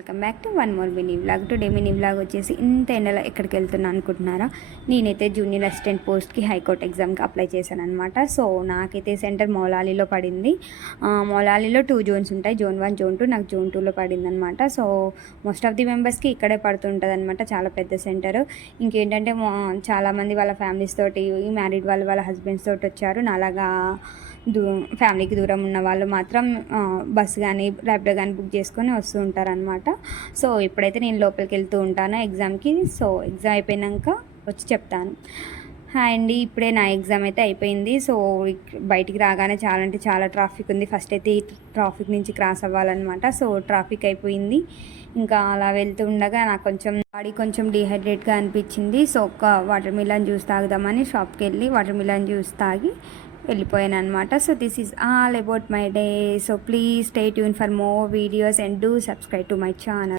Welcome back to one more mini vlog. Today mini vlog వచ్చేసి ఇంత ఎండలో ఎక్కడికి వెళ్తున్నా అనుకుంటున్నారా? నేనైతే జూనియర్ అసిస్టెంట్ పోస్ట్కి హైకోర్టు ఎగ్జామ్కి అప్లై చేశాను అనమాట. సో నాకైతే సెంటర్ మౌలాలీలో పడింది. మౌలాలీలో 2 జోన్స్ ఉంటాయి, జోన్ 1 జోన్ 2. నాకు జోన్ 2లో పడింది అనమాట. సో మోస్ట్ ఆఫ్ ది మెంబర్స్కి ఇక్కడే పడుతుంటుంది అనమాట, చాలా పెద్ద సెంటర్. ఇంకేంటంటే చాలామంది వాళ్ళ ఫ్యామిలీస్ తోటి, మ్యారీడ్ వాళ్ళు వాళ్ళ హస్బెండ్స్ తోటి వచ్చారు. నాలాగా ఫ్యామిలీకి దూరం ఉన్న వాళ్ళు మాత్రం బస్సు కానీ ర్యాపిడో కానీ బుక్ చేసుకొని వస్తూ ఉంటారనమాట. సో ఇప్పుడైతే నేను లోపలికి వెళ్తూ ఉంటాను ఎగ్జామ్కి. సో ఎగ్జామ్ అయిపోయాక వచ్చి చెప్తాను. హాయ్ అండి, ఇప్పుడే నా ఎగ్జామ్ అయితే అయిపోయింది. సో బయటికి రాగానే చాలా అంటే చాలా ట్రాఫిక్ ఉంది. ఫస్ట్ అయితే ఈ ట్రాఫిక్ నుంచి క్రాస్ అవ్వాలన్నమాట. సో ట్రాఫిక్ అయిపోయింది. ఇంకా అలా వెళ్తూ ఉండగా నాకు బాడీ కొంచెం డిహైడ్రేట్గా అనిపించింది. సో ఒక వాటర్ మిలన్ జ్యూస్ తాగుదామని షాప్కి వెళ్ళి వాటర్ మిలన్ జ్యూస్ తాగి వెళ్ళిపోయాను అనమాట. So this is all about my day. So please stay tune for more videos and do subscribe to my channel.